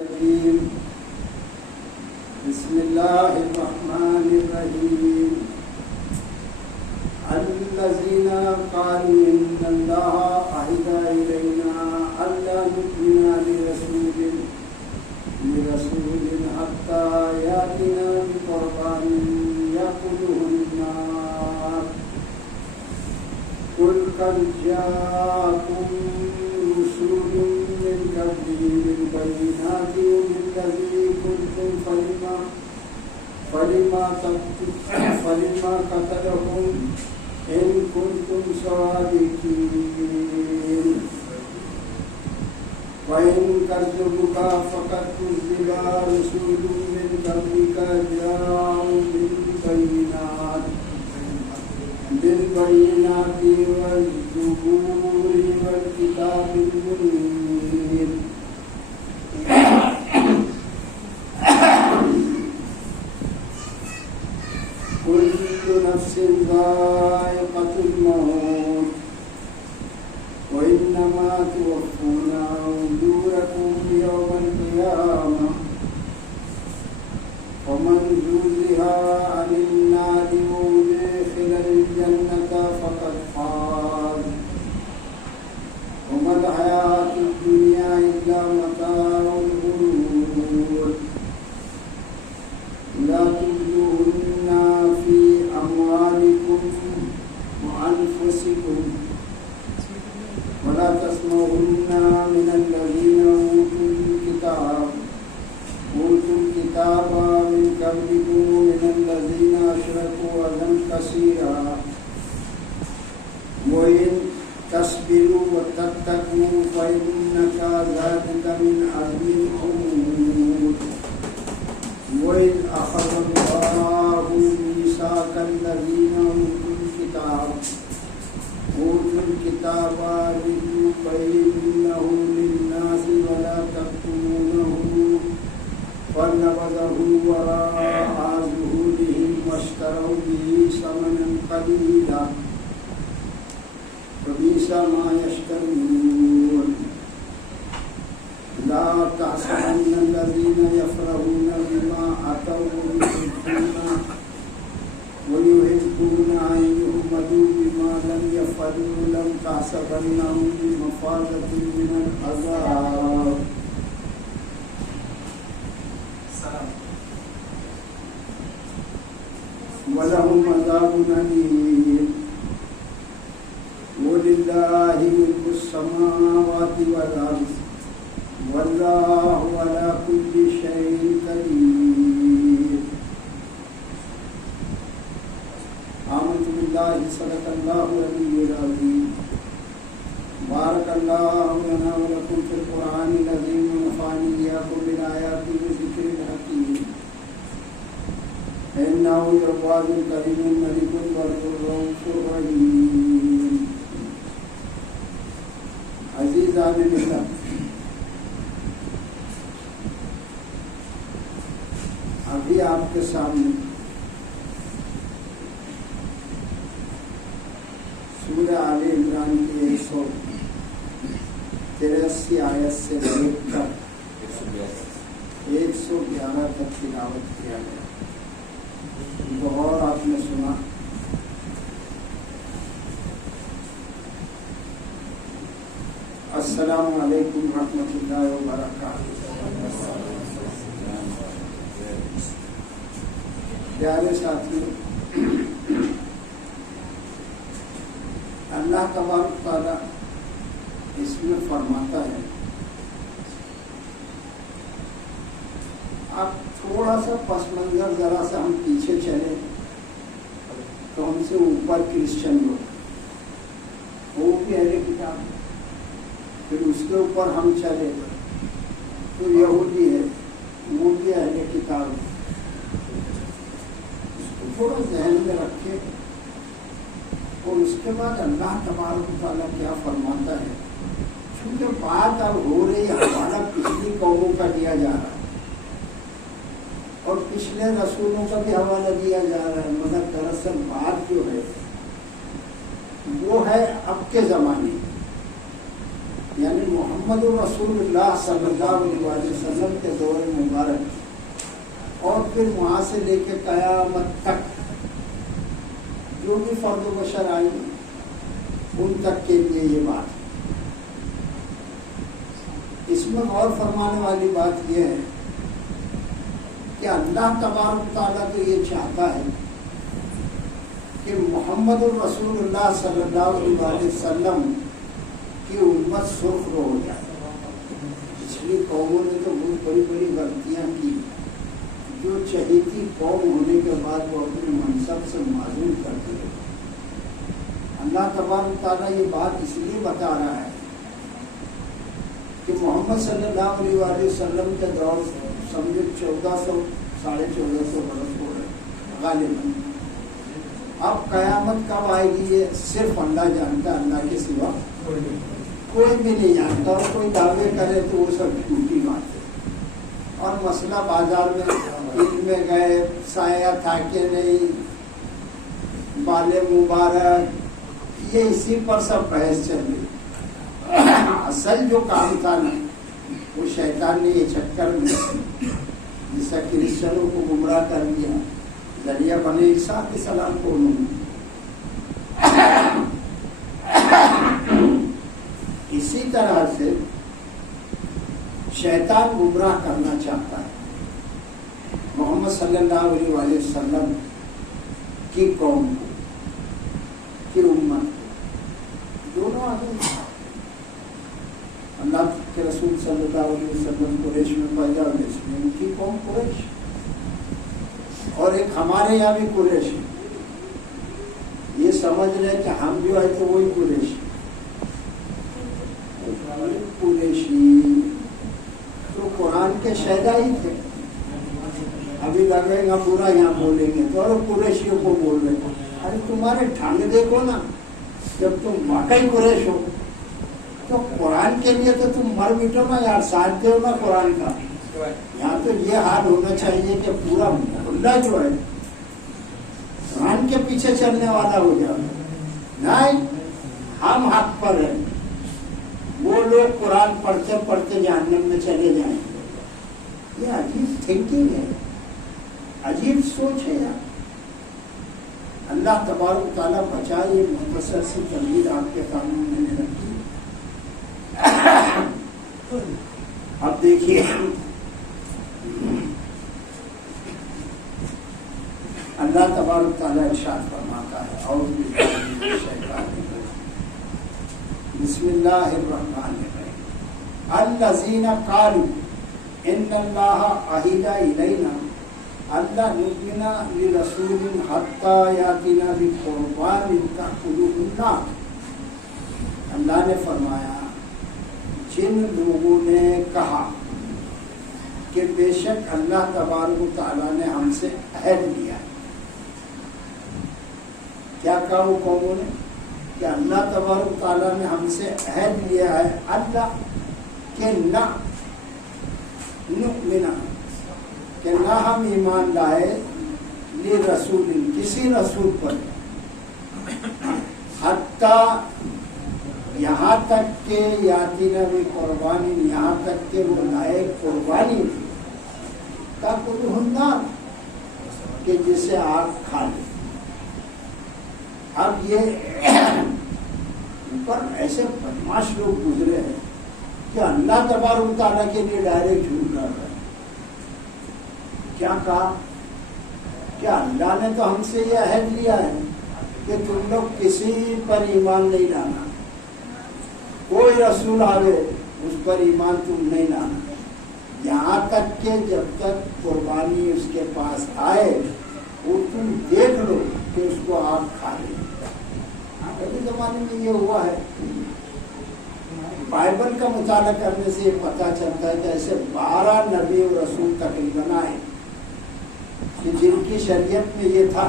بسم الله الرحمن الرحيم الذين قالوا إن الله عهد إلينا ألا نؤمن لرسول حتى يأتينا بقربان يأكله الناس قل قد جاءكم رسل من قبلي بالبينات وبالذي كنتم فلما قتلهم إن كنتم صادقين وإن كذبوك فقد كذب رسل من قبلك جاءوا بالبينات والزبور والكتاب المنير كل نفس ذائقة الموت وإنما توفون أجوركم يوم القيامة ومن زحزح عن النار وأدخل الجنة فقد فاز وما الحياة الدنيا إلا متاع الغرور لا تبدوهن في أموالكم وأنفسكم ولا تسمعن من الذين أوتوا الكتاب من قبلكم ومن الذين أشركوا أذى كثيرا وإن تصبروا وتتقوا فإن ذلك من عزم الأمور وإذ أخذ الله ميثاق الذين أوتوا الكتاب لتبيننه للناس ولا تكتمونه فنبذه وراء ظهورهم واشتروا به ثمنا قليلا فبئس ما يشترون لا تحسبن الذين يفرحون بما أتوا ويحبون أن يحمدوا بما لم يفعلوا لم تحسبنهم بمفازة من العذاب ولهم عذاب أليم ولله ملك السماوات والأرض والله على كل شيء قدير آمنت بالله صدق الله العلي العظيم بارك الله لنا ولكم في القرآن العظيم ونفعني إياكم بالآيات والذكر الحكيم إنه جواد كريم ملك الرؤوف الرحيم عزیزان ملت ابھی آپ کے سامنے سورہ آل عمران کی 183 آیت سے لے کر 111 تک تلاوت کیا گیا. بغور آپ نے سنا. السلام علیکم ورحمۃ اللہ وبرکاتہ. پیارے ساتھیوں، اللہ تبارک تعالیٰ اس میں فرماتا ہے. آپ تھوڑا سا پس منظر ذرا سا ہم پیچھے چلے تو ہم سے اوپر کرسچن لوگ، وہ بھی اہل کتاب، پھر اس کے اوپر ہم چلے تو یہودی ہے، وہ بھی اہل کتاب. اس کو تھوڑا ذہن میں رکھے اور اس کے بعد اللہ تبارک تعالیٰ کیا فرماتا ہے. چونکہ بات اب ہو رہی ہے، حوالہ پچھلی قوموں کا دیا جا رہا ہے اور پچھلے رسولوں کا بھی حوالہ دیا جا رہا ہے، مگر دراصل بات جو ہے وہ ہے اب کے زمانے. یعنی محمد رسول اللہ صلی اللہ علیہ وسلم کے دور مبارک اور پھر وہاں سے لے کے قیامت تک جو بھی فرد و بشر آئی ان تک کے لیے یہ بات ہے۔ اس میں غور فرمانے والی بات یہ ہے کہ اللہ تبارک تعالیٰ تو یہ چاہتا ہے کہ محمد الرسول اللہ صلی اللہ علیہ وسلم کی امت سرخ رو ہو جائے۔ پچھلی قوموں نے تو بہت بڑی بڑی غلطیاں کی، جو چہیتی قوم ہونے کے بعد وہ اپنے منصب سے معزول کرتے رہے۔ اللہ تبارک تعالیٰ یہ بات اس لیے بتا رہا ہے کہ محمد صلی اللہ علیہ وسلم کے دور سمجھو 1400 ساڑھے 1400 برس ہو رہے غالباً۔ اب قیامت کب آئے گی یہ صرف اللہ جانتا، اللہ کے سوا کوئی بھی نہیں جانتا، اور کوئی دعوے کرے تو وہ سب جھوٹی بات ہے۔ اور مسئلہ بازار میں عید میں گئے، سایہ تھا کہ نہیں، بالے مبارک، یہ اسی پر سب بحث چل رہی۔ اصل جو کام تھا نا وہ شیطان نے یہ چکر میں جس سے کرسچنوں کو گمراہ کر دیا، ذریعہ بنے عیسیٰ علیہ السلام کو انہوں نے اسی طرح سے شیطان گمراہ کرنا چاہتا ہے محمد صلی اللہ علیہ وسلم کی قوم کو، کی امت کو، دونوں آدمی۔ اللہ کے رسول صلی اللہ علیہ وسلم قریش میں پیدا ہوئے، اس میں ان کی قوم قریش، اور ایک ہمارے یہاں بھی قریش ہے۔ یہ سمجھ رہے کہ ہم جو ہے تو وہی قریش، قریشی تو قرآن کے شہدا ہی تھے۔ ابھی لگے گا پورا یہاں بولیں گے تو اور قریشیوں کو بول رہے ہیں۔ ارے تمہارے ٹھنڈ دیکھو نا، جب تم واقعی قریش ہو تو قرآن کے لیے تو تم مر مٹو نا یار، ساتھ دو نا قرآن کا۔ یہاں تو یہ حال ہونا چاہیے کہ پورا محلہ جو ہے قرآن کے پیچھے چلنے والا ہو جائے۔ نہیں، ہم حق پر ہیں، وہ لوگ قرآن پڑھتے پڑھتے جہنم میں چلے جائیں گے۔ یہ عجیب تھنکنگ ہے، عجیب سوچ ہے یار۔ اللہ تبارک تعالیٰ بچائے۔ یہ مختصر سی تمہید آپ کے سامنے میں نے رکھی۔ اب دیکھیے اللہ تبارک تعالیٰ ارشاد فرماتا ہے، اعوذ باللہ من الشیطان الرجیم، بسم اللہ الرحمن الرحیم، الذین قالوا ان اللہ عہد الینا الا نؤمن لرسول حتی یاتینا بقربان تأکلہ النار۔ اللہ نے فرمایا جن لوگوں نے کہا کہ بے شک اللہ تبارک و تعالیٰ نے ہم سے عہد لیا ہے۔ کیا کہا وہ قوموں نے کہ اللہ تبارک و تعالیٰ نے ہم سے عہد لیا ہے، اللہ کہ نہ نؤمن، کہ نہ ہم ایمان لائے لرسول، کسی رسول پر، حتیٰ یہاں تک کہ یاتینا بھی قربانی، یہاں تک کہ وہ لائے قربانی تأکلہ النار، کہ جسے آگ کھا لے۔ اب یہ اوپر ایسے بدماش لوگ گزرے ہیں کہ اللہ تبارک تعالیٰ کے لیے ڈائریکٹ جھوٹ کر رہے ہیں۔ کیا کہا کہ اللہ نے تو ہم سے یہ عہد لیا ہے کہ تم لوگ کسی پر ایمان نہیں لانا، کوئی رسول آوے اس پر ایمان تم نہیں لانا، یہاں تک کہ جب تک قربانی اس کے پاس آئے وہ تم دیکھ لو کہ اس کو آپ کھا لیں۔ پہلے زمانے میں یہ ہوا ہے۔ بائبل کا مطالعہ کرنے سے یہ پتہ چلتا ہے کہ ایسے 12 نبی و رسول تقریباً آئے کہ جن کی شریعت میں یہ تھا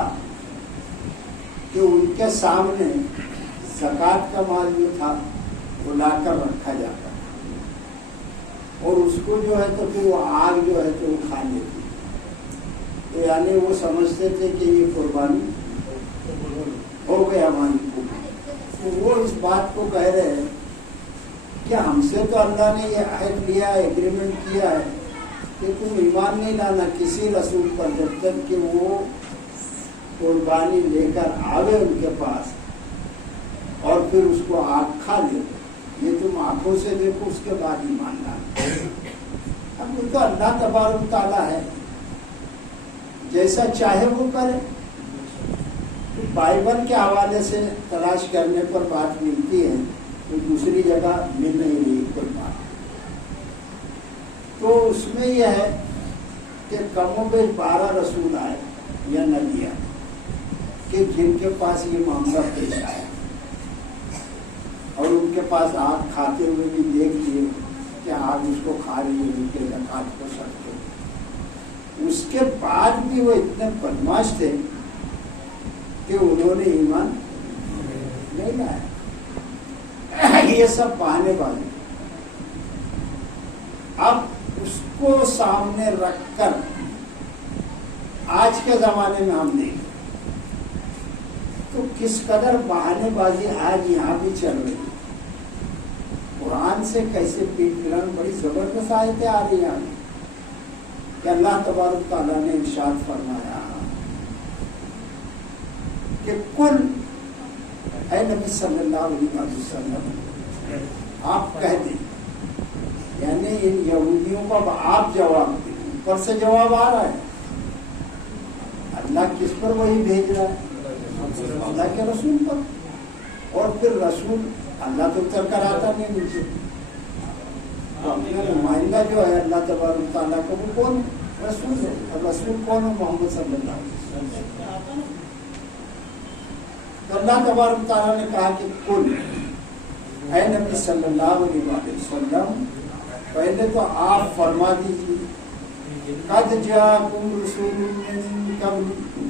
کہ ان کے سامنے زکوٰۃ کا مال جو تھا وہ لا کر رکھا جاتا اور اس کو جو ہے تو پھر وہ آگ جو ہے تو وہ کھا لیتی۔ تو یعنی وہ سمجھتے تھے کہ یہ قربانی ہو گئی ہماری کو۔ تو وہ اس بات کو کہہ رہے ہیں کہ کہ ہم سے تو اللہ نے یہ عہد لیا ہے، ایگریمنٹ کیا ہے کہ تم ایمان نہیں لانا کسی رسول پر جب تک کہ وہ قربانی لے کر آوے ان کے پاس اور پھر اس کو آگ کھا لے، یہ تم آنکھوں سے دیکھو اس کے بعد ایمان لانا۔ اب وہ تو اللہ تبارک تعالیٰ ہے، جیسا چاہے وہ کرے۔ بائبل کے حوالے سے تلاش کرنے پر بات ملتی ہے، کوئی دوسری جگہ مل نہیں رہی کوئی بات۔ تو اس میں یہ ہے کہ کم و بیش 12 رسول آئے یا نبی آئے کہ جن کے پاس یہ معاملہ پیش آیا، اور ان کے پاس آگ کھاتے ہوئے بھی دیکھ لیے کہ آگ اس کو کھا رہی ہے، ان کے زکات کو سکتے۔ اس کے بعد بھی وہ اتنے بدماش تھے کہ انہوں نے ایمان نہیں لایا۔ یہ سب بہانے بازی۔ اب اس کو سامنے رکھ کر آج کے زمانے میں ہم دیکھیں تو کس قدر بہانے بازی آج یہاں بھی چل رہی ہے۔ قرآن سے کیسے پیٹ پلان بڑی زبردست آیتیں آ رہی ہیں کہ اللہ تبارک تعالیٰ نے ارشاد فرمایا کہ کل اے نبی صلی اللہ علیہ وسلم آپ کہہ دیں، یعنی ان یہودیوں کو اب آپ جواب دیں، اوپر سے جواب آ رہا ہے۔ اللہ کس پر وہی بھیج رہا ہے؟ اللہ کے رسول پر۔ اور پھر رسول اللہ تو اتر کر آتا نہیں مجھے، اپنا نمائندہ جو ہے اللہ تبارک تعالیٰ کا وہ کون؟ رسول ہے۔ اور رسول کون ہے؟ محمد صلی اللہ علیہ وسلم۔ تو اللہ تبارک تعالیٰ نے کہا کہ کل اے نبی صلی اللہ علیہ وسلم، پہلے تو آپ فرما دیجیے قد جاءکم رسول من قبلکم،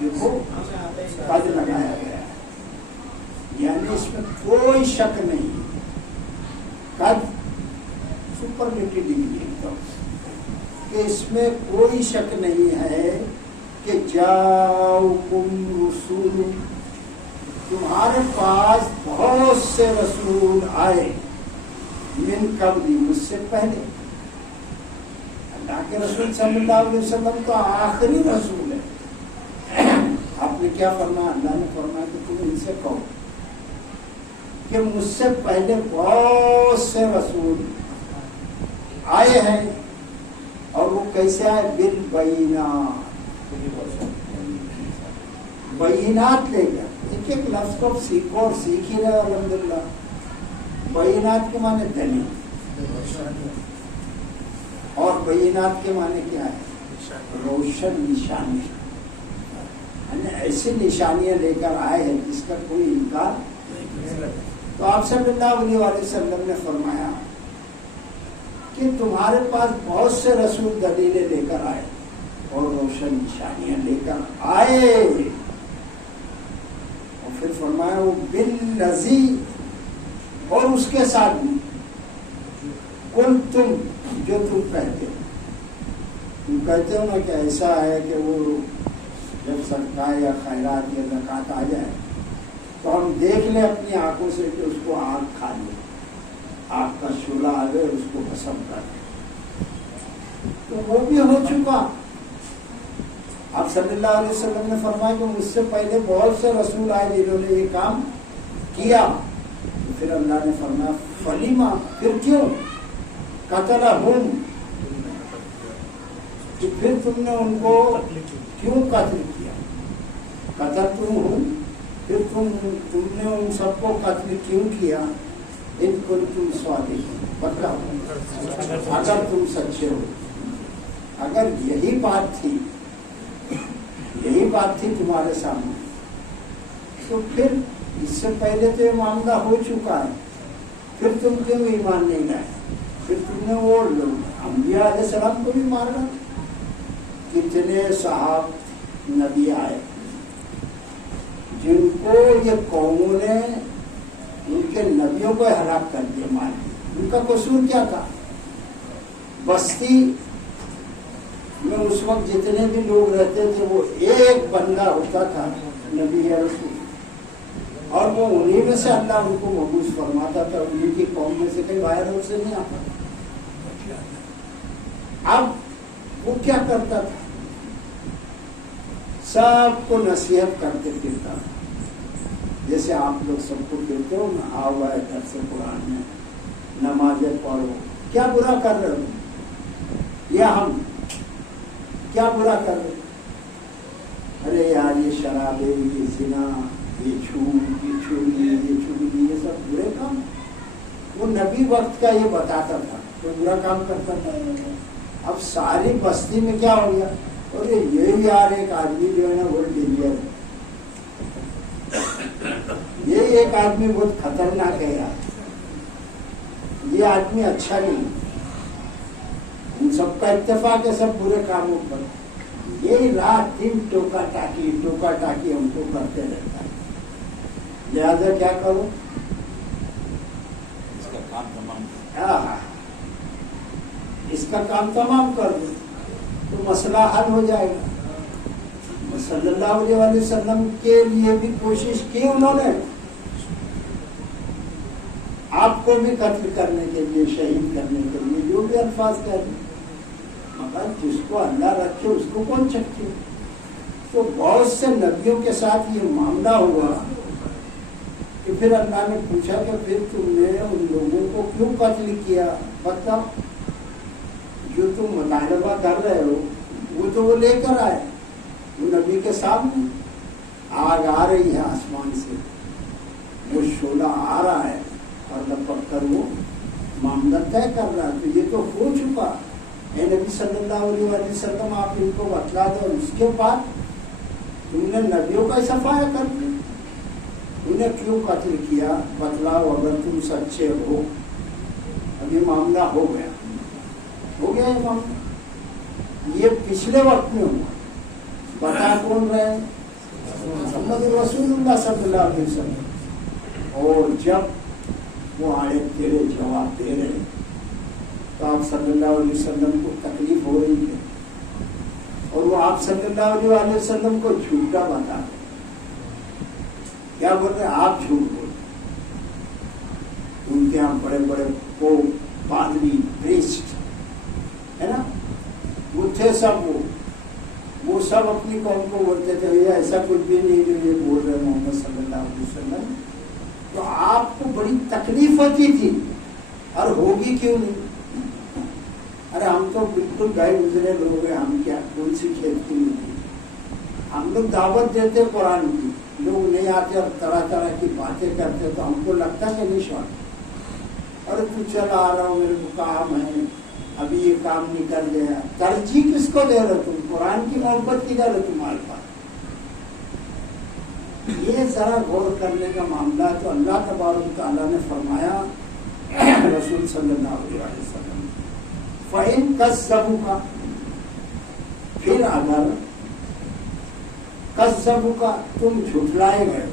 دیکھو قد لگایا گیا ہے، یعنی اس میں کوئی شک نہیں۔ قد سپرلیٹو ڈگری کہ اس میں کوئی شک نہیں ہے کہ جاءکم رسول، تمہارے پاس بہت سے رسول آئے، من قبلی، مجھ سے پہلے۔ اللہ کے رسول صلی اللہ علیہ وسلم تو آخری رسول ہے۔ آپ نے کیا فرمایا؟ اللہ نے فرمایا کہ تم ان سے کہو کہ مجھ سے پہلے بہت سے رسول آئے ہیں، اور وہ کیسے آئے؟ بالبینات، بینات لے کر۔ ایک ایک لفظ کو سیکھو اور سیکھ ہی رہے الحمدللہ۔ بینات کے معنی دلیل، اور بینات کے معنی کیا ہے؟ روشن نشانی، یعنی ایسی نشانیاں لے کر آئے ہیں جس کا کوئی انکار نہیں۔ تو آپ صلی اللہ علیہ وسلم نے فرمایا کہ تمہارے پاس بہت سے رسول دلیلیں لے کر آئے اور روشن نشانیاں لے کر آئے، اور پھر فرمایا وہ بالذی، اور اس کے ساتھ بھی کل تم، جو تم کہتے ہو، تم کہتے ہو نا کہ ایسا ہے کہ وہ جب صدقہ یا خیرات یا زکوٰۃ آ جائے تو ہم دیکھ لیں اپنی آنکھوں سے کہ اس کو آگ کھا لے، آگ کا شعلہ آ گئے اس کو بھسم کر دے، تو وہ بھی ہو چکا۔ آپ صلی اللہ علیہ وسلم نے فرمایا کہ مجھ سے پہلے بہت سے رسول آئے جنہوں نے یہ کام کیا۔ تو پھر اللہ نے فرمایا فلیما، پھر کیوں؟ قتلہم، کہ پھر تم نے ان کو کیوں قتل کیا؟ قتلتمہم، پھر تم نے ان سب کو قتل کیوں کیا؟ ان کنتم صادقین، بتاؤ اگر تم سچے ہو، اگر یہی بات تھی تمہارے سامنے، تو پھر اس سے پہلے تو یہ معاملہ ہو چکا ہے، پھر تم کیوں ایمان نہیں لائے؟ پھر تم نے وہ انبیاء علیہ السلام کو بھی مارنا۔ کتنے صحابہ نبی آئے جن کو یہ قوموں نے ان کے نبیوں کو ہلاک کر دیا، مار دیا۔ ان کا قصور کیا تھا؟ بستی میں اس وقت جتنے بھی لوگ رہتے تھے وہ ایک بندہ ہوتا تھا نبی یا رسول، اور وہ انہیں میں سے اللہ ان کو مبعوث فرماتا تھا، انہیں کی قوم میں سے کہیں باہر اور سے نہیں آتا۔ اب وہ کیا کرتا تھا؟ سب کو نصیحت کرتے پھرتا، جیسے آپ لوگ سب کو کہتے ہو نا، آؤ آئے درس قرآن میں، نمازیں پڑھو، کیا برا کر رہے ہو؟ یا ہم کیا برا کر رہے؟ ارے یار یہ شرابے، یہ زنا، یہ جھوٹ، یہ چوری، یہ چگلی، یہ سب برے کام۔ وہ نبی وقت کا یہ بتاتا تھا تو برا کام کرتا تھا۔ اب ساری بستی میں کیا ہو گیا؟ اور یہ یار ایک آدمی جو ہے نا وہ ڈینجر ہے، یہ ایک آدمی بہت خطرناک ہے یار، یہ آدمی اچھا نہیں۔ ان سب کا اتفاق ہے سب برے کاموں پر، یہ رات دن ٹوکا ٹاکی ہم کو کرتے رہتا ہے۔ لہذا کیا کرو، اس کا کام تمام کر دو تو مسئلہ حل ہو جائے گا۔ صلی اللہ علیہ وسلم کے لیے بھی کوشش کی انہوں نے، آپ کو بھی قتل کرنے کے لیے، شہید کرنے کے لیے، جو بھی الفاظ کہہ دیں، مگر جس کو اللہ رکھے اس کو کون چکے۔ تو بہت سے نبیوں کے ساتھ یہ معاملہ ہوا کہ پھر اللہ نے پوچھا کہ پھر تم نے ان لوگوں کو کیوں قتل کیا؟ بتاؤ، جو تم مطالبہ کر رہے ہو وہ تو وہ لے کر آئے، وہ نبی کے سامنے آگ آ رہی ہے آسمان سے، وہ شعلہ آ رہا ہے اور لپک کر وہ معاملہ طے کر رہا ہے، تو یہ تو ہو چکا۔ اے نبی صلی اللہ علیہ وسلم آپ ان کو بتلا دو، اور اس کے بعد تم نے نبیوں کا صفایا کر دیا، انہیں کیوں قتل کیا؟ بتلاؤ اگر تم سچے ہو۔ اب یہ معاملہ ہو گیا یہ معاملہ، یہ پچھلے وقت میں ہوا۔ بتا کون رہے؟ محمد رسول اللہ صلی اللہ علیہ وسلم۔ اور جب وہ آئے تیرے جواب دے رہے تو آپ صلی اللہ علیہ وسلم کو تکلیف ہو رہی ہے، اور وہ آپ صلی اللہ علیہ وسلم کو جھوٹا بتا رہے۔ کیا بول رہے؟ آپ جھوٹ بول رہے۔ ان کے یہاں بڑے بڑے پادری، پریسٹ ہے نا، وہ تھے سب، وہ سب اپنی قوم کو بولتے تھے یہ ایسا کچھ بھی نہیں جو یہ بول رہے محمد صلی اللہ علیہ وسلم۔ تو آپ کو بڑی تکلیف ہوتی تھی، اور ہوگی کیوں نہیں؟ ارے ہم تو بالکل گئے گزرے لوگ ہیں، ہم کیا کون سی کھیت کی نہیں، ہم لوگ دعوت دیتے قرآن کی، لوگ نہیں آتے اور طرح طرح کی باتیں کرتے تو ہم کو لگتا کہ نہیں شوق، اور تو چلا آ رہا ہوں، میرے کو کام ہے، ابھی یہ کام نکل گیا۔ ترجیح کس کو دے رہے تم؟ قرآن کی محبت کی دے رہے تمہارے پاس؟ یہ ذرا غور کرنے کا معاملہ۔ تو اللہ تبارک تعالیٰ نے فرمایا رسول صلی اللہ علیہ وسلم، فَإِن كَذَّبُوكَ، پھر اگر كَذَّبُوكَ تم جھٹلائے گئے،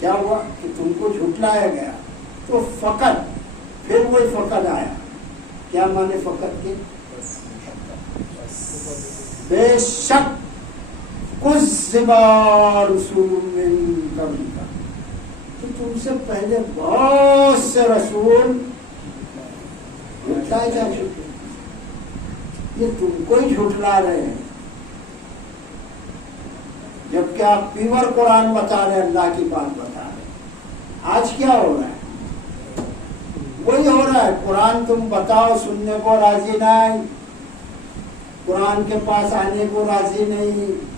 کیا ہوا کہ تم کو جھٹلایا گیا، تو فقط، پھر وہی فقط آیا۔ کیا مانے فقط کے؟ بے شک کذب رسول من قبلک، تو تم سے پہلے بہت سے رسول جھٹلائے جا چکے، یہ تم کو ہی جھٹلا رہے ہیں، جبکہ آپ پیور قرآن بتا رہے ہیں، اللہ کی بات بتا رہے ہیں۔ آج کیا ہو رہا ہے؟ وہی ہو رہا ہے، قرآن تم بتاؤ، سننے کو راضی نہیں، قرآن کے پاس آنے کو راضی نہیں،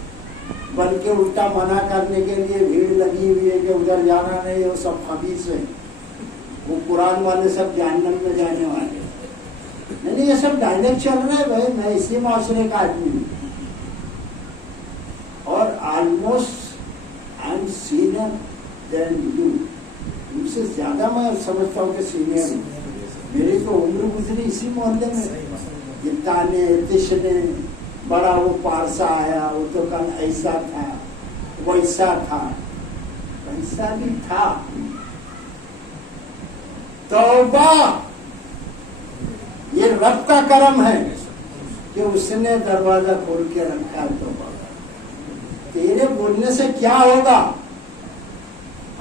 بلکہ الٹا منع کرنے کے لیے بھیڑ لگی ہوئی ہے کہ ادھر جانا نہیں، وہ سب خبیث ہے، وہ قرآن والے سب جہنم میں جانے والے۔ نہیں، یہ سب ڈائلیکٹ چل رہا ہے بھائی، میں اسی معاشرے کا آدمی ہوں، اور almost I am senior than you, ان سے زیادہ میں سمجھتا ہوں کہ سینئر ہوں، میری تو عمر گزری اسی محلے میں، یہ تانے تشنے، بڑا وہ پارسا آیا، وہ تو کل ایسا تھا، ویسا تھا، ویسا بھی تھا۔ توبہ، یہ رب کا کرم ہے کہ اس نے دروازہ کھول کے رکھا ہے۔ توبہ، تیرے بولنے سے کیا ہوگا؟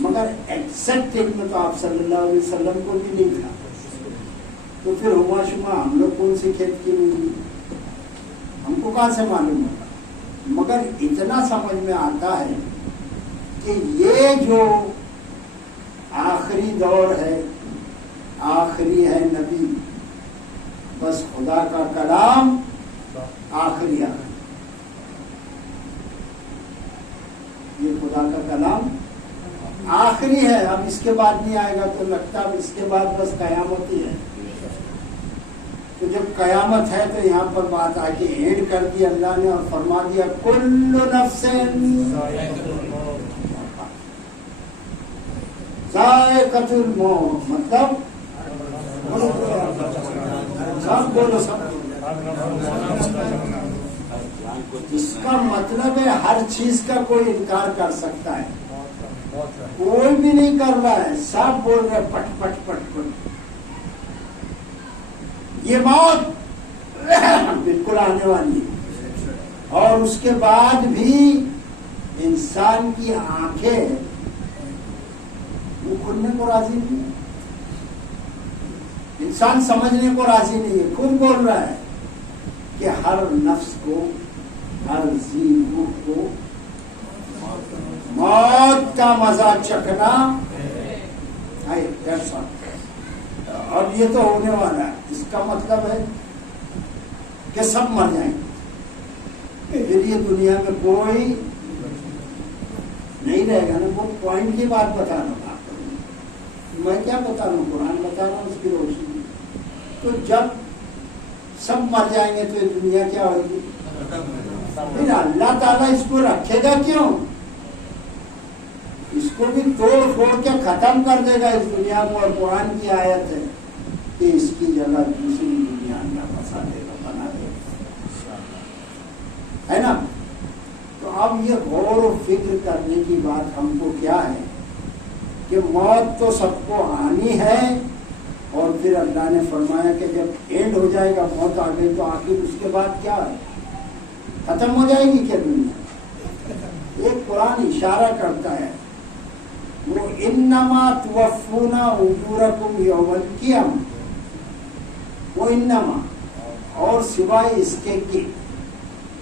مگر ایگزیکٹ علم تو آپ صلی اللہ علیہ وسلم کو بھی نہیں تھا. تو پھر ہوا شما ہم لوگ کون سی کھیت کی ہوئی ہم کو کہاں سے معلوم ہوگا. مگر اتنا سمجھ میں آتا ہے کہ یہ جو آخری دور ہے، آخری ہے نبی، بس خدا کا کلام آخری یہ خدا کا کلام آخری ہے. اب اس کے بعد نہیں آئے گا تو لگتا اب اس کے بعد بس قیامت ہی ہے. تو جب قیامت ہے تو یہاں پر بات آ کے اینڈ کر دی اللہ نے اور فرما دیا کل نفس ذائقۃ الموت. مطلب سب بولو سب. اس کا مطلب ہے ہر چیز کا کوئی انکار کر سکتا ہے، کوئی بھی نہیں کر رہا ہے، سب بول رہے پٹ پٹ پٹ پٹ. یہ موت بالکل آنے والی ہے. اور اس کے بعد بھی انسان کی آنکھیں وہ کھلنے کو راضی نہیں ہے، انسان سمجھنے کو راضی نہیں ہے. خود بول رہا ہے کہ ہر نفس کو، ہر ذی روح کو موت کا مزہ چکھنا ہے. اور یہ تو ہونے والا ہے. اس کا مطلب ہے کہ سب مر جائیں گے، پھر یہ دنیا میں کوئی نہیں رہے گا نا. وہ پوائنٹ کی بات بتا رہا ہوں آپ کو، میں کیا بتا رہا ہوں، قرآن بتا رہا ہوں اس کی روشنی. تو جب سب مر جائیں گے تو یہ دنیا کیا ہوگی؟ پھر اللہ تعالیٰ اس کو رکھے گا کیوں؟ اس کو بھی توڑ پھوڑ کے ختم کر دے گا اس دنیا کو. اور قرآن کی آیت ہے کہ اس کی جگہ دوسری دنیا اللہ بسا دے گا، بنا دے گا، ہے نا. تو اب یہ غور و فکر کرنے کی بات ہم کو کیا ہے کہ موت تو سب کو آنی ہے. اور پھر اللہ نے فرمایا کہ جب اینڈ ہو جائے گا، موت آ گئی تو آخر اس کے بعد کیا ہے؟ ختم ہو جائے گی کیا دنیا؟ ایک قرآن اشارہ کرتا ہے وہ انما توفون اجورکم یوم القیامہ. وہ انما اور سوائے اس کے کہ،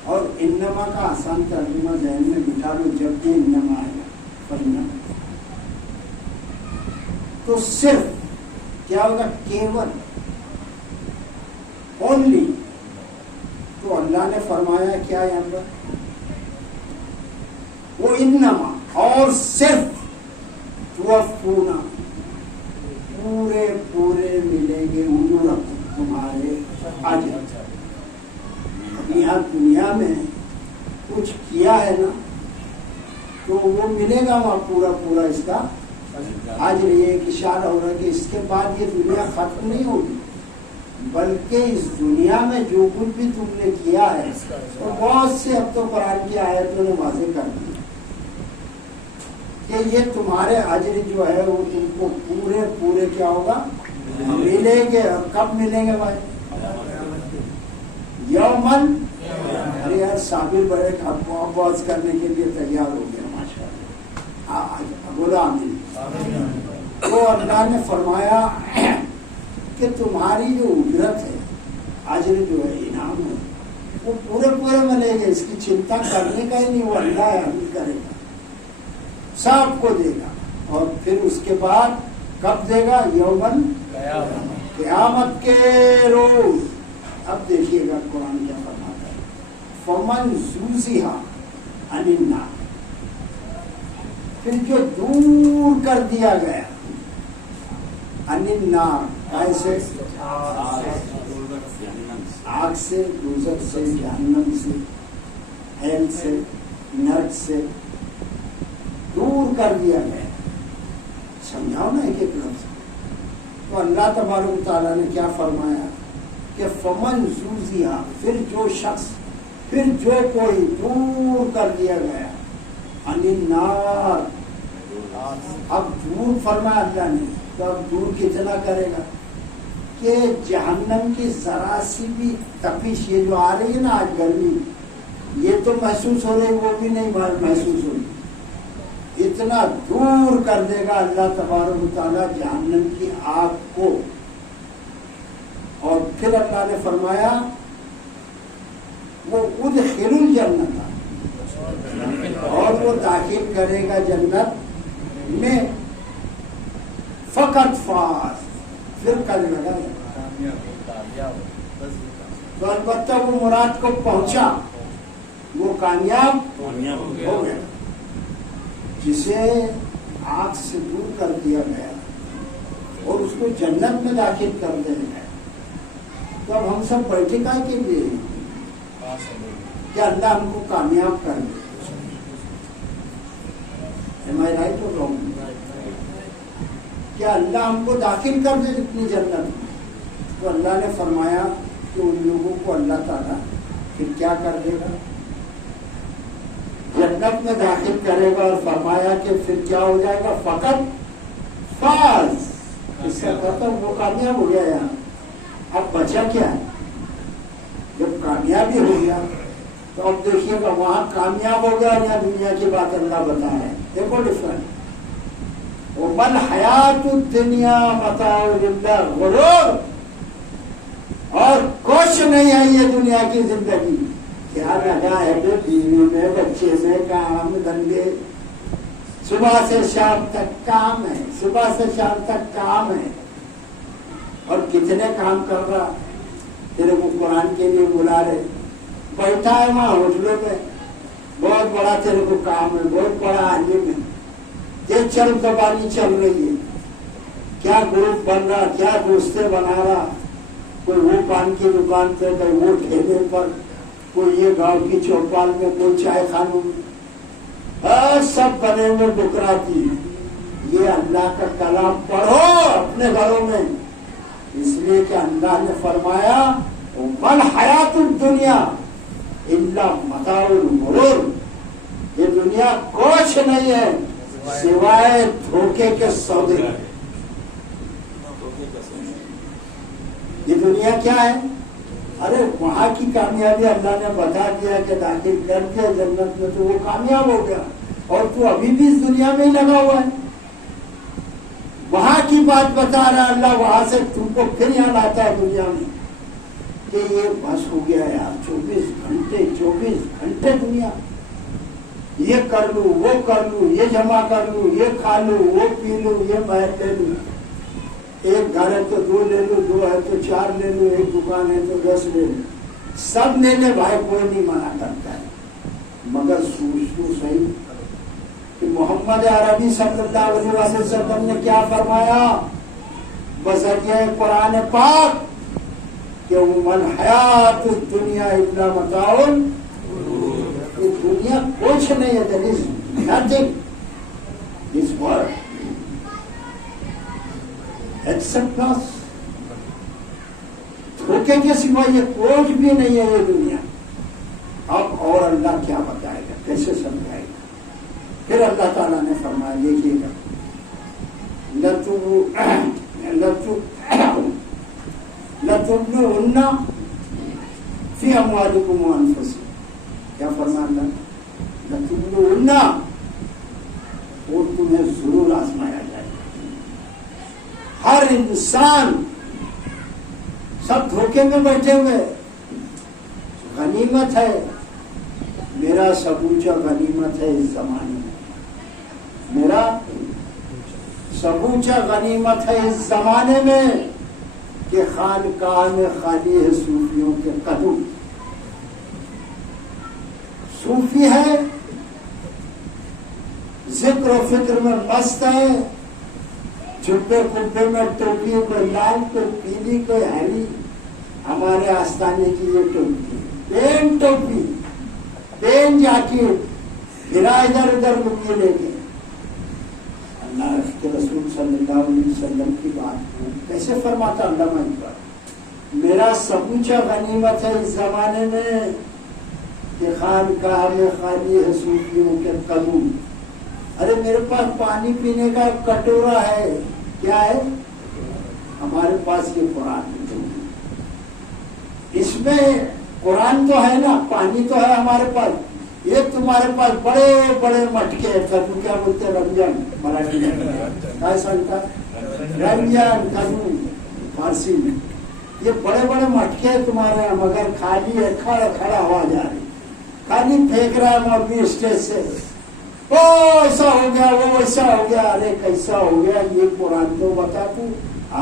اور انما کا آسان ترجمہ ذہن میں بٹھا لو. جب بھی انما آئے گا فرنا تو صرف کیا ہوگا؟ کیول، اونلی. تو اللہ نے فرمایا کیا یہاں پر؟ وہ انما اور صرف توفونا پورے پورے ملیں گے اجورکم تمہارے اجر. اب یہاں دنیا میں کچھ کیا ہے نا تو وہ ملے گا وہاں پورا پورا اس کا آج. یہ ایک اشارہ ہو رہا ہے کہ اس کے بعد یہ دنیا ختم نہیں ہوگی، بلکہ اس دنیا میں جو کچھ بھی تم نے کیا ہے اور بہت سے اب تو قرآن کی آیتوں نے واضح کر دی کہ یہ تمہارے اجر جو ہے وہ تم کو پورے پورے کیا ہوگا؟ ملیں گے. اور کب ملیں گے بھائی؟ یومن. ارے یار صابر بڑے باز کرنے کے لیے تیار ہو گیا ماشاءاللہ. بولا آمین. تو اللہ نے فرمایا کہ تمہاری جو اجرت ہے، اجر جو ہے، انعام ہے، وہ پورے پورے ملے گے. اس کی چنتا کرنے کا ہی نہیں، وہ اللہ عمل کرے گا، سب کو دے گا. اور پھر اس کے بعد کب دے گا؟ یومن قیامت کے روز. اب دیکھیے گا قرآن کیا فرماتا ہے. فمن زوزیہا عن النار، پھر جو دور کر دیا گیا عن النار، کیسے؟ آگ سے، دوزخ سے، جہنم سے، ہیل سے، نرک سے دور کر دیا گیا. سمجھاؤ نا ایک ایک لفظ. تو اللہ تبارک و تعالیٰ نے کیا فرمایا کہ فمن زوزیہا، پھر جو شخص، پھر جو کوئی دور کر دیا گیا عن النار. اب دور فرمایا اللہ نے، تو اب دور کتنا کرے گا کہ جہنم کی ذرا سی بھی تپش، یہ جو آ رہی ہے نا آج گرمی، یہ تو محسوس ہو رہی، وہ بھی نہیں محسوس ہو رہی. اتنا دور کر دے گا اللہ تبارک و تعالیٰ جہنم کی آگ کو. اور پھر اللہ نے فرمایا وہ ادخلوا الجنت، اور وہ داخل کرے گا جنت میں. فقط فاز، پھر کل لگا تو البتہ وہ مراد کو پہنچا، وہ کامیاب ہو گیا. جسے آگ سے دور کر دیا گیا اور اس کو جنت میں داخل کر دیا گیا، تو اب ہم سب بیٹھے کا کے لیے کہ اللہ ہم کو کامیاب کر دے. Am I right or wrong؟ کیا اللہ ہم کو داخل کر دے جتنی جنت میں؟ تو اللہ نے فرمایا کہ ان لوگوں کو اللہ تعالیٰ پھر کیا کر دے گا؟ جنت میں داخل کرے گا، اور فرمایا کہ پھر کیا ہو جائے گا؟ فقط فاز، اس کا مطلب وہ کامیاب ہو گیا. یہاں اب بچا کیا ہے؟ جب کامیابی ہو گیا تو اب دیکھیے گا وہاں کامیاب ہو گیا یا دنیا کی بات اللہ بتا رہے ہیں. دیکھو ڈفرنٹ. وَمَا الْحَيَاةُ الدُّنْيَا مَتَاعُ الْغُرُورِ، اور کچھ نہیں ہے یہ دنیا کی زندگی. کیا لگا ہے بیوی میں، بچے میں، کام دھندے، صبح سے شام تک کام ہے، صبح سے شام تک کام ہے. اور کتنے کام کر رہا، تیرے کو قرآن کے لیے بلا رہے، بیٹھا ہے وہاں ہوٹلوں میں، بہت بڑا تیرے کو کام ہے، بہت بڑا عالم ہے، یہ چل زبانی چل رہی ہے، کیا گروپ بن رہا، کیا دوستے بنا رہا، کوئی وہ پان کی دکان پہ، کوئی وہ ٹھیلے پر، کوئی یہ گاؤں کی چوپال میں، کوئی چائے خانوں میں، سب بنے ہوئے ڈکراتی. یہ اللہ کا کلام پڑھو اپنے گھروں میں، اس لیے کہ اللہ نے فرمایا مَا الْحَيَاةُ الدُّنْيَا إِلَّا مَتَاعُ الْغُرُورِ، یہ دنیا کچھ نہیں ہے سوائے دھوکے کے سودے. یہ دنیا کیا ہے؟ ارے وہاں کی کامیابی اللہ نے بتا دیا کہ داخل کر کے جنت میں تو وہ کامیاب ہو گیا، اور تو ابھی بھی اس دنیا میں ہی لگا ہوا ہے. وہاں کی بات بتا رہا اللہ، وہاں سے تم کو پھر یہاں لاتا ہے دنیا میں کہ یہ بس ہو گیا یار، 24 گھنٹے دنیا، یہ کر لوں، وہ کر لوں، یہ جمع کر لوں، یہ کھا لوں، وہ پی لوں، یہ باہر لے لوں، ایک گھر ہے تو 2 لے لوں، 2 ہے تو 4 لے لوں، ایک دکان ہے تو 10 لے لوں. سب لے لے بھائی، کوئی نہیں منع کرتا ہے، مگر سوچ تو صحیح کہ محمد عربی صلی اللہ علیہ وسلم نے کیا فرمایا بذریعہ قرآن پاک کہ وَمَا الْحَيَاةُ الدُّنْيَا إِلَّا مَتَاعُ الْغُرُورِ، یہ دنیا کچھ نہیں ہے. there is nothing this world except loss. دھوکے کے سوا یہ کچھ بھی نہیں ہے یہ دنیا. اب اور اللہ کیا بتائے گا، کیسے سمجھائے گا؟ پھر اللہ تعالیٰ نے فرمایا دیکھیے گا لَتُبْلُوُنَّ فِي أَمْوَالِكُمْ وَأَنفُسِكُمْ، کیا فرمایا اللہ؟ لَتُبْلُوُنَّ، اور تمہیں ضرور آزمایا جائے گا. ہر انسان، سب دھوکے میں بیٹھے ہوئے. غنیمت ہے، میرا سبوچا غنیمت ہے اس زمانے میں، میرا سبوچا غنیمت ہے اس زمانے میں کہ خانقاہ میں خالی ہے صوفیوں کے قدم. صوفی ہے، ذکر و فکر میں مست ہے، جبے کبے میں ٹوپی، کوئی لال، کوئی پیلی، کوئی ہری. ہمارے آستانے کی یہ ٹوپی، پین ٹوپی، پین جاکٹ، پھرا ادھر ادھر لنگی لے کے. اللہ کے رسول صلی اللہ علیہ وسلم کی بات کیسے فرماتا علامہ اقبال، میرا سبوچا غنیمت ہے اس زمانے میں کہ خانقاہ میں خالی ہے صوفیوں کے قدم. ارے میرے پاس پانی پینے کا کٹورا ہے، کیا ہے؟ ہمارے پاس یہ قرآن ہے، اس میں قرآن تو ہے نا، پانی تو ہے ہمارے پاس، یہ تمہارے پاس بڑے بڑے مٹکے ہیں، کدو کیا بولتے ہیں؟ رنجن مراٹھی میں کیسا کا رنجن کدو فارسی میں، یہ بڑے بڑے مٹکے ہیں تمہارے یہاں، مگر خالی ہے، کھڑا کھڑا ہوا جا رہی، خالی پھینک رہا ہے مولوی اسٹیج سے، وہ ایسا ہو گیا، وہ ایسا ہو گیا، ارے کیسا ہو گیا یہ قرآن تو بتا تو،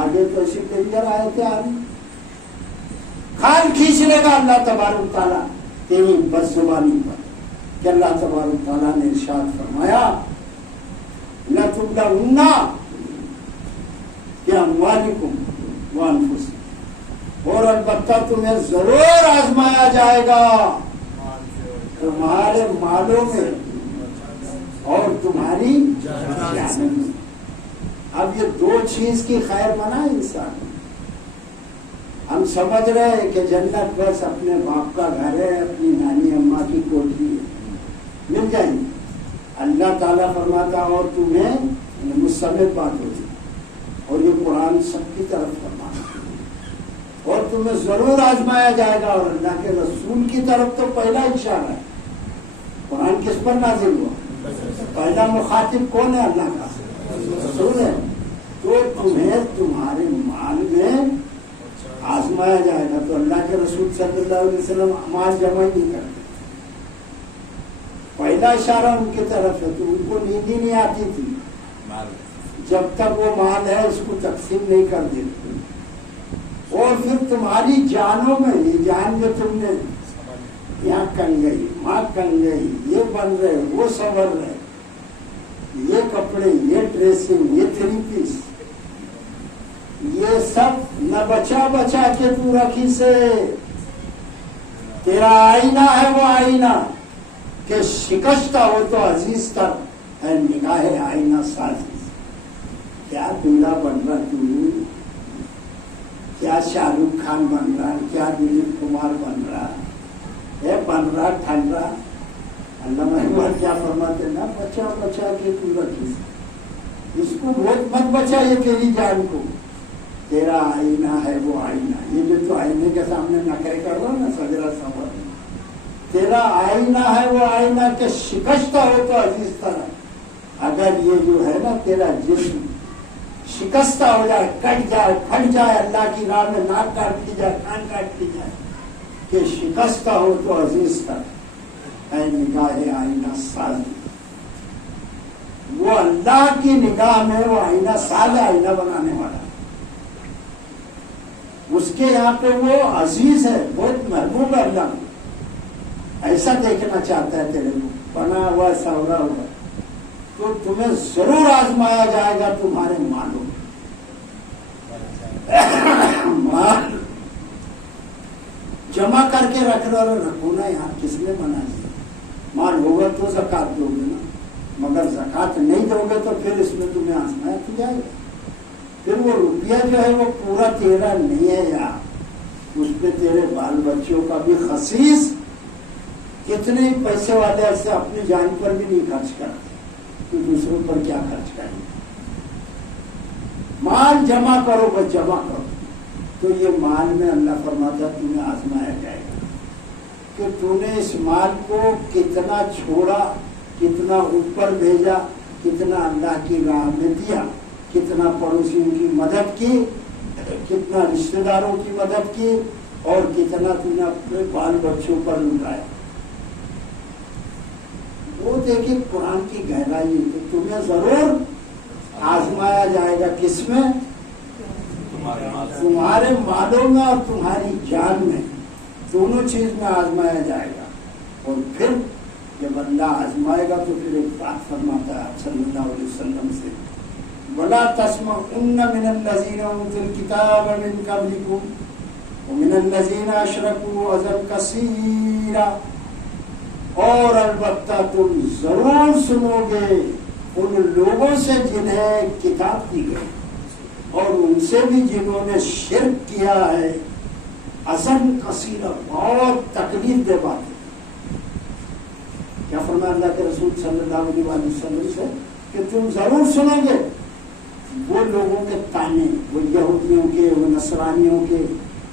آگے تو ایسی ڈینجر آئے تھے آدمی، کھال کھینچ لے گا اللہ تبارک تعالیٰ تیری بد زبانی پر، کہ اللہ تبارک تعالیٰ نے ارشاد فرمایا لَتُبْلَوُنَّ فِي أَمْوَالِكُمْ وَأَنفُسِكُمْ، اور البتہ تمہیں ضرور آزمایا جائے گا تمہارے مالوں میں اور تمہاری جانوں میں۔ اب یہ دو چیز کی خیر منا انسان، ہم سمجھ رہے ہیں کہ جنت بس اپنے باپ کا گھر ہے، اپنی نانی اماں کی کوٹھی ہے، مل جائیں گے۔ اللہ تعالیٰ فرماتا اور تمہیں مجھ سمیت بات ہوتی، اور یہ قرآن سب کی طرف فرماتا، اور تمہیں ضرور آزمایا جائے گا، اور اللہ کے رسول کی طرف تو پہلا اشارہ ہے۔ قرآن کس پر نازل ہوا؟ پہلا مخاطب کون ہے؟ اللہ کا رسول ہے۔ تو تمہیں تمہارے مال میں آزمایا جائے گا، تو اللہ کے رسول صلی اللہ علیہ وسلم مال جمع ہی نہیں کرتے، پہلا اشارہ ان کی طرف ہے، تو ان کو نیند ہی نہیں آتی تھی جب تک وہ مال ہے اس کو تقسیم نہیں کر دیتے۔ اور پھر تمہاری جانوں میں، یہ جان جو تم نے یہاں کن گئی، وہاں کن گئی، یہ بن رہے، وہ سنور رہے، یہ کپڑے، یہ ڈریسنگ، یہ تھری پیس، یہ سب نہ بچا بچا کے تو رکھی سے، تیرا آئینہ ہے وہ آئینہ کہ شکستہ ہو تو عزیز تر ہے نگاہ آئینہ سازی۔ کیا دلہا بن رہا تو، کیا شاہ رخ خان بن رہا، کیا دلیپ کمار بن رہا ہے، بن رہا ٹھن رہا۔ علامہ اقبال کیا فرماتے نا، بچا بچا کے تو رکھی، اس کو بہت مت بچا یہ تیری جان کو، تیرا آئینہ ہے وہ آئینہ۔ یہ جو تو آئینے کے سامنے نخرے کر رہا نا سجرا سور، تیرا آئینہ ہے وہ آئینہ کہ شکستہ ہو تو عزیز طرح، اگر یہ جو ہے نا تیرا جسم شکستہ ہو جائے، کٹ جائے، پھٹ جائے، اللہ کی راہ میں ناک کاٹ دی جائے، کان کاٹ دی جائے، کہ شکستہ ہو تو عزیز تر اے نگاہ آئینہ سازی۔ وہ اللہ کی نگاہ میں وہ آئینہ ساز ہے، آئینہ بنانے والا، اس کے یہاں پہ وہ عزیز ہے، بہت محبوب ہے اللہ کو، ایسا دیکھنا چاہتا ہے تیرے کو، بنا ہوا سورا ہوا۔ تو تمہیں ضرور آزمایا جائے گا تمہارے مالوں میں، مال جمع کر کے رکھ رکھو نا یہاں، کس نے منع کیا؟ مال ہوگا تو زکات دو گے نا، مگر زکات نہیں دو گے تو پھر اس میں تمہیں آزمایا تو جائے گا۔ پھر وہ روپیہ جو ہے وہ پورا تیرا نہیں ہے یار، اس پہ تیرے بال بچوں کا بھی خصیص، کتنے پیسے والے ایسے اپنی جان پر بھی نہیں خرچ کرتے، تو دوسروں پر کیا خرچ کریں گے؟ مال جمع کرو، بس جمع کرو۔ تو یہ مال میں اللہ فرماتا تمہیں آزمایا جائے گا کہ تو نے اس مال کو کتنا چھوڑا، کتنا اوپر بھیجا، کتنا اللہ کی راہ میں دیا، کتنا پڑوسیوں کی مدد کی، کتنا رشتہ داروں کی مدد کی، اور کتنا تم نے اپنے بال بچوں پر لٹایا۔ وہ دیکھیں قرآن کی گہرائی، تو تمہیں ضرور آزمایا جائے گا، کس میں؟ تمہارے مالوں میں اور تمہاری جان میں، دونوں چیز میں آزمایا جائے گا۔ اور پھر جب اللہ آزمائے گا تو پھر ایک بات فرماتا ہے صلی اللہ علیہ وسلم سے، وَلَا تَسْمَعُنَّ مِنَ الَّذِينَ أُوتُوا الْكِتَابَ مِنْ قَبْلِكُمْ وَمِنَ الَّذِينَ أَشْرَكُوا أَذًى كَثِيرًا، اور البتہ تم ضرور سنو گے ان لوگوں سے جنہیں کتاب دی گئی، اور ان سے بھی جنہوں نے شرک کیا ہے، اذًا کثیرا، بہت تکلیف دہ باتیں۔ کیا فرمایا اللہ کے رسول صلی اللہ علیہ وسلم سے کہ تم ضرور سنو گے وہ لوگوں کے تانے، وہ یہودیوں کے، وہ نصرانیوں کے،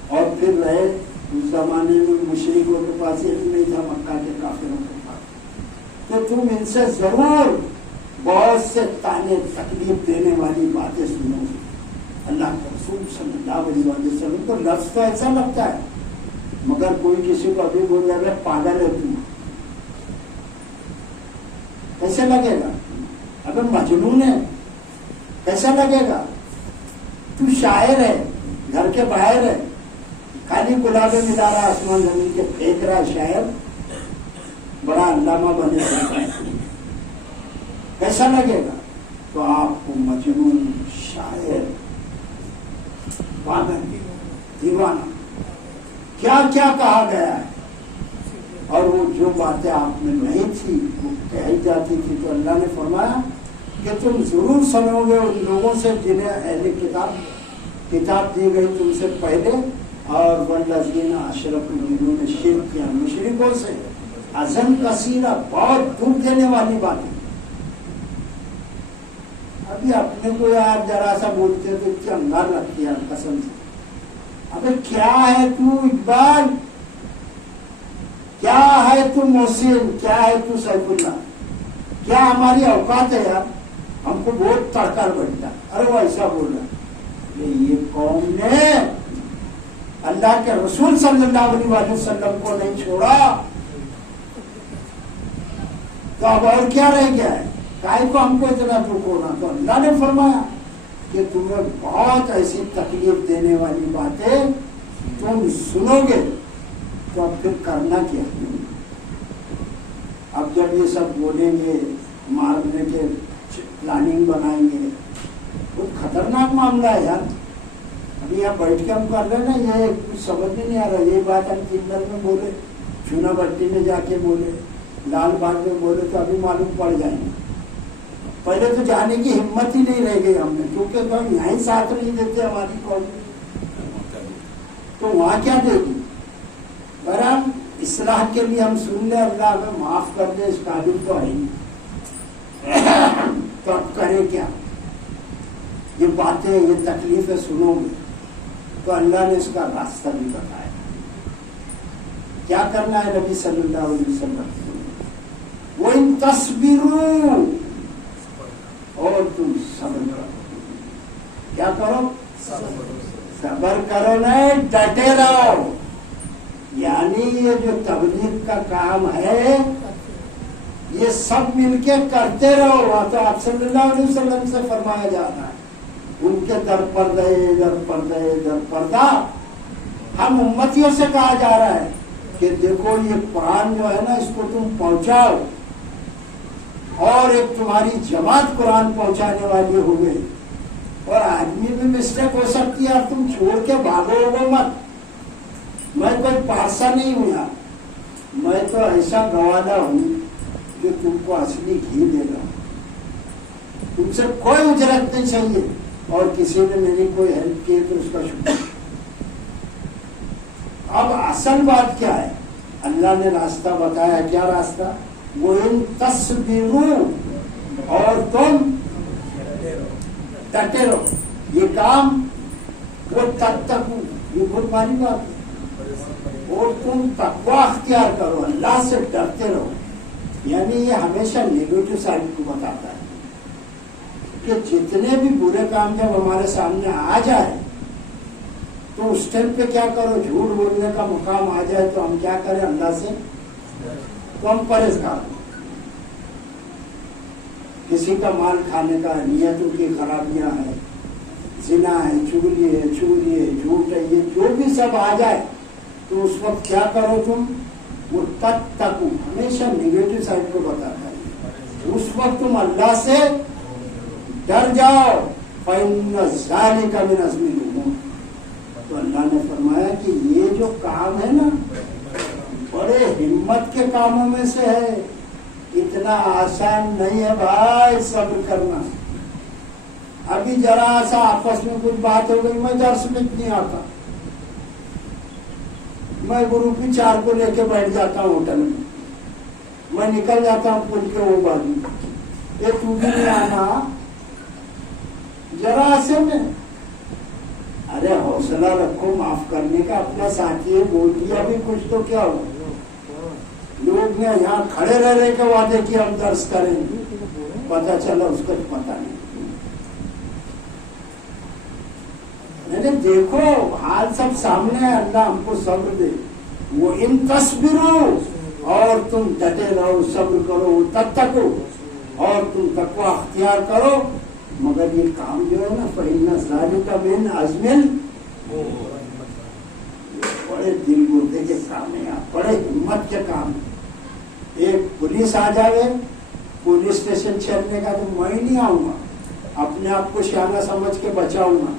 اور پھر رہے اس زمانے میں مشرکوں کے پاس علم نہیں تھا، مکہ کے کافروں کے پاس، تم ان سے ضرور بہت سے تانے تکلیف دینے والی باتیں سنو گے. اللہ کے رسول صلی اللہ علیہ وسلم کو لفظ تو ایسا لگتا ہے، مگر کوئی کسی کو ابھی بول رہا ہے پاگل ہے تم، کیسے لگے گا؟ اگر مجنون ہے کیسا لگے گا؟ تو شاعر ہے، گھر کے باہر ہے، خالی گلابیں ملا رہا آسمان زمین کے پھینک رہا شاعر، بڑا علامہ بنے گا، کیسا لگے گا؟ تو آپ کو مجنون، شاعر، پاگل، دیوانہ کیا کیا کہا گیا ہے. اور وہ جو باتیں آپ میں نہیں تھی وہ کہی جاتی تھی، تو اللہ نے فرمایا کہ تم ضرور سنو گے ان لوگوں سے جنہیں اہل کتاب دی گئی تم سے پہلے، اور والذین اشرکوا جنہوں نے شرک کیا، مشرکوں سے اذن کثیرہ، بہت دکھ دینے والی باتیں. ابھی اپنے کو یار ذرا سا بولتے تو اتنے انگار رکھتی ہے قسم سے. ابھی کیا ہے تو اقبال، کیا ہے تو محسن، کیا ہے تو سیف اللہ، کیا ہماری اوقات ہے یار؟ ہم کو بہت تڑکا بیٹھتا، ارے وہ ایسا بول رہا. یہ قوم نے اللہ کے رسول صلی اللہ علیہ وسلم کو نہیں چھوڑا تو اب اور کیا رہ گیا ہے؟ کائے کو ہم کو اتنا دکھ ہونا؟ تو اللہ نے فرمایا کہ تمہیں بہت ایسی تکلیف دینے والی باتیں تم سنو گے، تو اب پھر کرنا کیا؟ اب جب یہ سب بولیں گے، مارنے کے پلاننگ بنائیں گے، بہت خطرناک معاملہ ہے یار. ابھی یہاں بیٹھ کے ہم کر رہے ہیں نا، یہ کچھ سمجھ میں نہیں آ رہا. یہ بات ہم جنگل میں بولے، چونا بٹی میں جا کے بولے، لال باغ میں بولے تو ابھی معلوم پڑ جائیں گے. پہلے تو جانے کی ہمت ہی نہیں رہ گئی ہم نے، کیونکہ ہم یہاں ہی ساتھ نہیں دیتے ہماری قوم، تو وہاں کیا دے گی؟ برحال اصلاح کے لیے ہم سن لیں، اللہ ہمیں معاف کر دے، اس قابل تو ہے نہیں. تو اب کریں کیا؟ یہ باتیں، یہ تکلیفیں سنو گے تو اللہ نے اس کا راستہ بھی بتایا. کیا کرنا ہے نبی صلی اللہ علیہ وسلم؟ وَإِن تَصْبِرُوا، اور تم صبر کرو. کیا کرو؟ صبر کرو، نہیں ڈٹے رہو. یعنی یہ جو تبلیغ کا کام ہے یہ سب مل کے کرتے رہو. وہاں تو آپ صلی اللہ علیہ وسلم سے فرمایا جاتا ہے، ان کے در پردہ در پردہ در پردہ. ہم امتیوں سے کہا جا رہا ہے کہ دیکھو یہ قرآن جو ہے نا، اس کو تم پہنچاؤ، اور ایک تمہاری جماعت قرآن پہنچانے والی ہو گئی. اور آدمی بھی مسٹیک ہو سکتی ہے، اب تم چھوڑ کے بھاگو گو مت. میں کوئی پارسا نہیں ہوں یار، میں تو ایسا گوالا ہوں جو تم کو اصلی گھی دے گا. تم سے کوئی اجرت نہیں چاہیے، اور کسی نے میری کوئی ہیلپ کی تو اس کا شکر. اب اصل بات کیا ہے؟ اللہ نے راستہ بتایا. کیا راستہ؟ وَإِن تَصْبِرُوا، اور تم ڈٹے رہو. یہ کام وہ تتقوا، یہ بہت بڑی بات ہے. اور تم تقوی اختیار کرو، اللہ سے ڈرتے رہو. یعنی یہ ہمیشہ نیگیٹو سائڈ کو بتاتا ہے کہ جتنے بھی برے کام جب ہمارے سامنے آ جائے تو اس ٹائم پہ کیا کرو؟ جھوٹ بولنے کا مقام آ جائے تو ہم کیا کریں؟ اللہ سے تو ہم پرہیزگار ہوں. کسی کا مال کھانے کا، نیتوں کی خرابیاں ہیں، زنا ہے، چوری ہے، جھوٹ ہے، یہ جو بھی سب آ جائے تو اس وقت کیا کرو تم؟ وہ تتقوا، ہمیشہ نیگیٹو سائڈ کو بتاتا ہے. اس وقت تم اللہ سے ڈر جاؤ. فَإِنَّ ذَلِكَ مِنْ عَزْمِ الْأُمُورِ. تو اللہ نے فرمایا کہ یہ جو کام ہے نا، بڑے ہمت کے کاموں میں سے ہے. اتنا آسان نہیں ہے بھائی صبر کرنا. ابھی ذرا سا آپس میں کچھ بات ہو گئی، میں درس میں نہیں آتا، میں گروپ کی 4 کو لے کے بیٹھ جاتا ہوں ہوٹل میں، میں نکل جاتا ہوں پل کے وہ بازو. یہ تو بھی نہیں آنا ذرا سے میں. ارے حوصلہ رکھو، معاف کرنے کا اپنا ساتھی ہے، بول دیا بھی کچھ تو کیا ہو. لوگ نے یہاں کھڑے رہنے کے وعدے کیا ہم درس کریں گے، پتہ چلا اس کو پتہ نہیں۔ میں نے دیکھو حال سب سامنے ہے، اللہ ہم کو صبر دے۔ وہ ان تصبرو، اور تم ڈٹے رہو، صبر کرو، تتقو، اور تم تقوی اختیار کرو، مگر یہ کام جو ہے نا فإن ذلک من عزم، بڑے دل گردے کے کام ہے، بڑے ہمت کے کام۔ ایک پولیس آ جائے پولیس اسٹیشن چھیڑنے کا تو میں ہی نہیں آؤں گا، اپنے آپ کو شانہ سمجھ کے بچاؤں گا،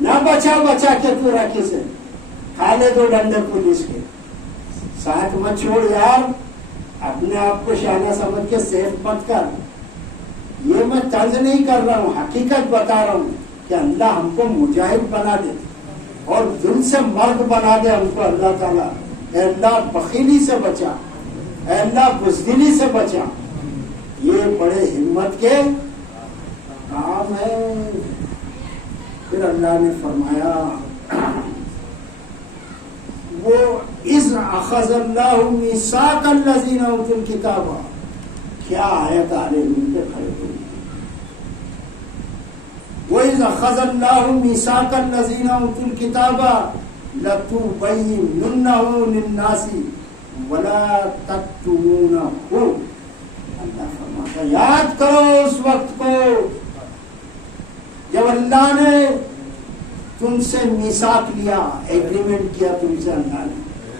نہ بچا کے تو رکھے سے کھا لے دو ڈنڈے پولیس کے ساتھ مت چھوڑ یار، اپنے آپ کو شانہ سمجھ کے سیف مت کر۔ یہ میں طرز نہیں کر رہا ہوں، حقیقت بتا رہا ہوں کہ اللہ ہم کو مجاہد بنا دے اور دل سے مرد بنا دے ہم کو اللہ تعالیٰ۔ اے اللہ بخیلی سے بچا، اے اللہ بزدلی سے بچا، یہ بڑے ہمت کے کام ہے۔ پھر اللہ نے فرمایا وہ اذ اخذ اللہ میثاق الذین اوتوا الکتاب، کیا آیت آ رہی ان پہ کھڑے ہوئے۔ وَإِذْ أَخَذَ اللَّهُ مِيثَاقَ الَّذِينَ أُوتُوا الْكِتَابَ لَتُبَيِّنُنَّهُ لِلنَّاسِ وَلَا تَكْتُمُونَهُ۔ اللہ فرماتا یاد کرو اس وقت کو جب اللہ نے تم سے میثاق لیا، ایگریمنٹ کیا تم سے، اللہ نے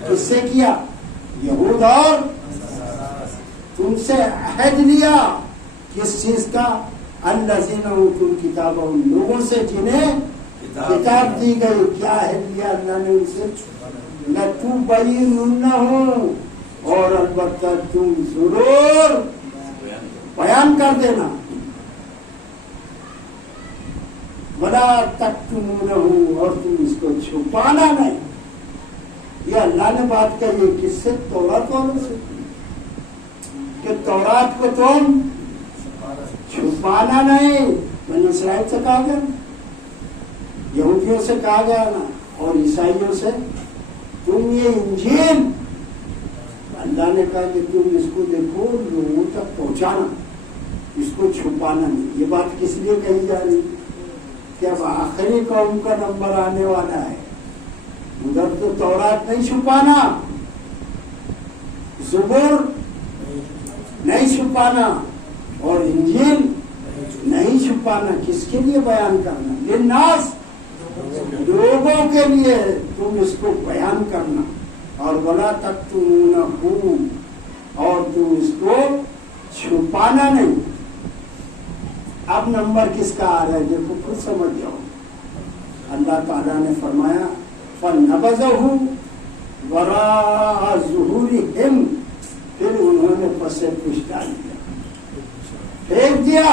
کس سے کیا؟ یہود اور تم سے عہد لیا، کس چیز کا؟ الذین اوتوا الکتاب، ان لوگوں سے جنہیں کتاب دی گئی، کیا عہد لیا اللہ نے ان سے؟ لتبیننہ، اور البتہ تم ضرور بیان کر دینا، ولا تکتمونہ، اور تم اس کو چھپانا نہیں۔ یہ اللہ نے بات کہی ہے کس سے؟ تورات والوں سے، کہ تورات کو تم چھپانا نہیں۔ بنی اسرائیل سے کہا گیا، یہودیوں سے کہا گیا نا، اور عیسائیوں سے تم یہ انجیل، اللہ نے کہا کہ تم اس کو دیکھو لوگوں تک پہنچانا، اس کو چھپانا نہیں۔ یہ بات کس لیے کہی جا رہی کہ اب آخری قوم کا نمبر آنے والا ہے، ادھر تو تورات نہیں چھپانا، زبور نہیں چھپانا، اور انجیل نہیں چھپانا۔ کس کے لیے بیان کرنا؟ للناس، لوگوں کے لیے تم اس کو بیان کرنا، اور ولا تکتمونہ، اور تم اس کو چھپانا نہیں۔ اب نمبر کس کا آ رہا ہے دیکھو، خود سمجھ جاؤ۔ اللہ تعالیٰ نے فرمایا فَنَبَذَهُ وَرَاءَ ظُهُورِهِمْ، پھر انہوں نے پس پش ڈال دیا، پھینک دیا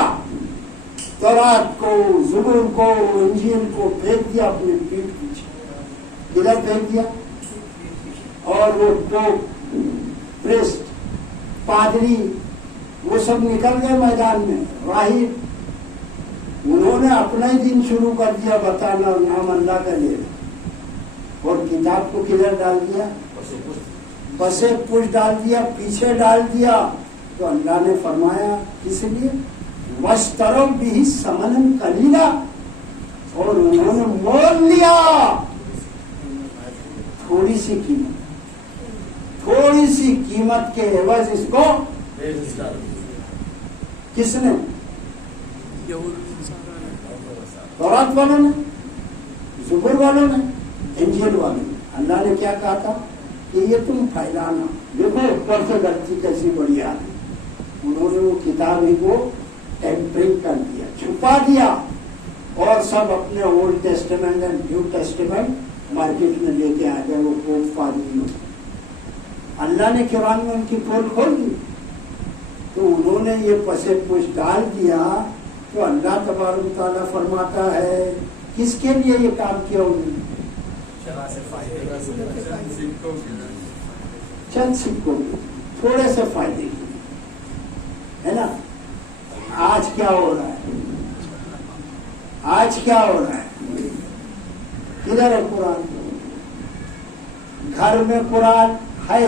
تورات کو، زبور کو، انجیل کو پھینک دیا اپنے پیٹھ پیچھے۔ کدھر پھینک دیا؟ اور وہ پوپ، پریسٹ، پادری، وہ سب نکل گئے میدان میں، راہب، انہوں نے اپنا ہی دن شروع کر دیا بتانا اور نام اللہ کا لینا، اور کتاب کو کدھر ڈال دیا؟ پسے پوچھ ڈال دیا، پیچھے ڈال دیا۔ تو اللہ نے فرمایا کس لیے؟ وَاشْتَرَوْا بِهِ ثَمَنًا قَلِيلًا، اور انہوں نے مول لیا تھوڑی سی قیمت، تھوڑی سی قیمت کے عوض اس کو کس نے؟ تورات والوں نے، زبور والوں نے، انجیل والوں نے۔ اللہ نے کیا کہا تھا کہ یہ تم پھیلانا، دیکھو اوپر سے غلطی کیسی بڑی آ رہی، انہوں نے وہ کتاب ہی کو ٹیمپرنگ کر دیا، چھپا دیا، اور سب اپنے old testament and new testament market میں لے کے آ گئے، وہ پوپ پادریوں۔ اللہ نے قرآن میں ان کی پول کھول دی، تو انہوں نے یہ پسے پوچھ ڈال دیا۔ تو اللہ تبارک تعالیٰ فرماتا ہے کس کے لیے یہ کام کیا انہوں نے؟ چند سکوں کے، تھوڑے سے فائدے کے لیے، ہے نا۔ آج کیا ہو رہا ہے؟ آج کیا ہو رہا ہے؟ کدھر ہے قرآن؟ گھر میں قرآن ہے،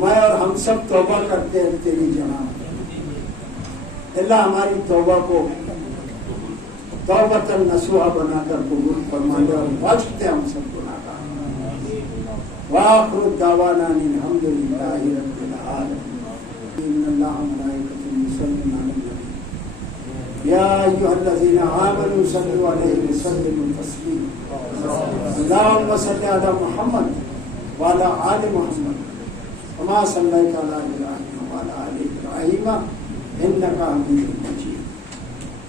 میں اور ہم سب توبہ کرتے ہیں تیری جناب. اللہ ہماری توبہ کو توبۃ نصوحہ بنا کر قبول فرما لے اور بخشتے ہم سب گناہگار. وآخر دعوانا الحمد للہ رب العالمین. ان اللہ وملائکتہ یصلون علی النبی یا ایھا الذین آمنوا صلوا علیہ وسلموا تسلیما. اللهم صل علی محمد وعلى آل محمد كما صليت على إبراهيم وعلى آل إبراهيم إنك حميد مجيد.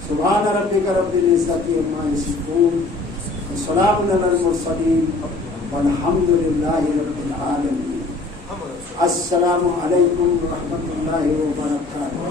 سبحان ربك رب العزة عما يصفون وسلام على المرسلين والحمد لله رب العالمين. السلام علیکم ورحمۃ اللہ وبرکاتہ.